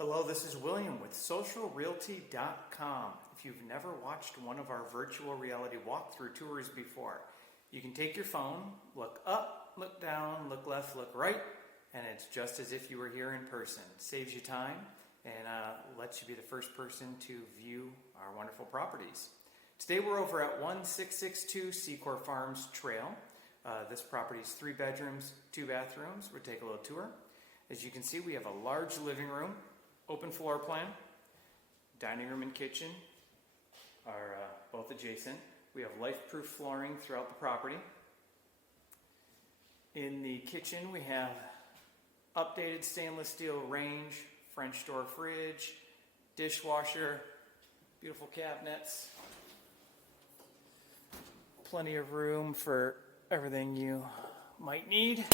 Hello, this is William with socialrealty.com. If you've never watched one of our virtual reality walkthrough tours before, you can take your phone, look up, look down, look left, look right, and it's just as if you were here in person. It saves you time and lets you be the first person to view our wonderful properties. Today we're over at 1662 Secor Farms Trail. This property is 3 bedrooms, 2 bathrooms. We'll take a little tour. As you can see, we have a large living room, open floor plan. Dining room and kitchen are both adjacent. We have life-proof flooring throughout the property. In the kitchen, we have updated stainless steel range, French door fridge, dishwasher, beautiful cabinets, plenty of room for everything you might need.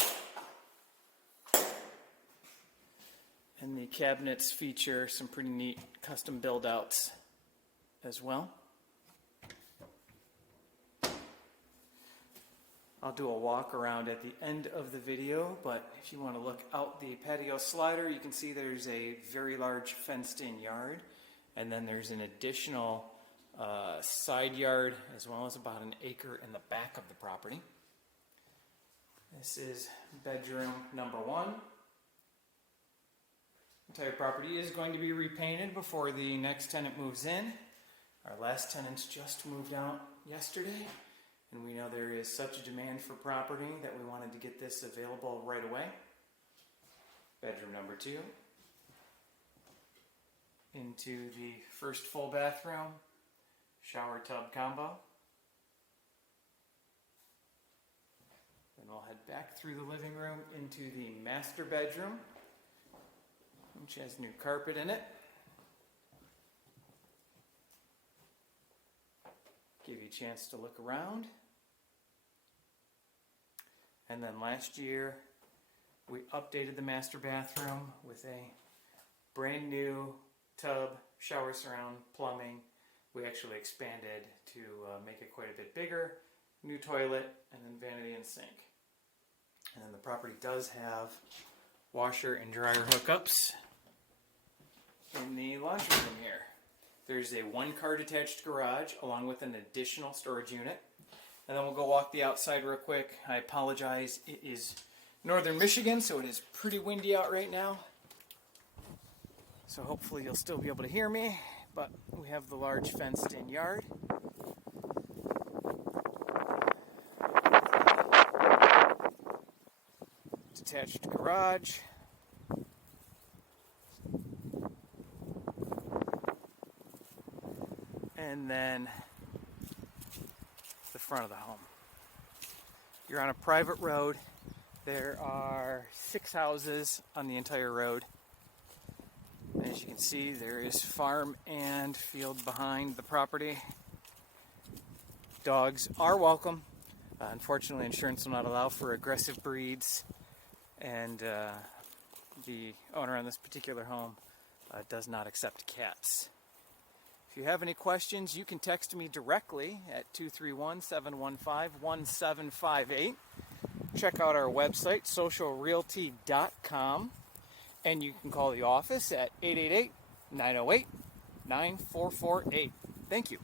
And the cabinets feature some pretty neat custom build-outs as well. I'll do a walk around at the end of the video, but if you want to look out the patio slider, you can see there's a very large fenced-in yard, and then there's an additional side yard as well as about an acre in the back of the property. This is bedroom number 1. The entire property is going to be repainted before the next tenant moves in. Our last tenants just moved out yesterday, and we know there is such a demand for property that we wanted to get this available right away. Bedroom number 2. Into the first full bathroom, shower tub combo. Then we'll head back through the living room into the master bedroom, which has new carpet in it. Give you a chance to look around. And then last year, we updated the master bathroom with a brand new tub, shower surround, plumbing. We actually expanded to make it quite a bit bigger. New toilet, and then vanity and sink. And then the property does have washer and dryer hookups in the laundry room here. There's a 1-car detached garage along with an additional storage unit. And then we'll go walk the outside real quick. I apologize, it is northern Michigan, so it is pretty windy out right now. So hopefully you'll still be able to hear me, but we have the large fenced-in yard. Detached garage. And then the front of the home. You're on a private road. There are 6 houses on the entire road. As you can see, there is farm and field behind the property. Dogs are welcome. Unfortunately, insurance will not allow for aggressive breeds, and the owner on this particular home does not accept cats. If you have any questions, you can text me directly at 231-715-1758. Check out our website, socialrealty.com, and you can call the office at 888-908-9448. Thank you.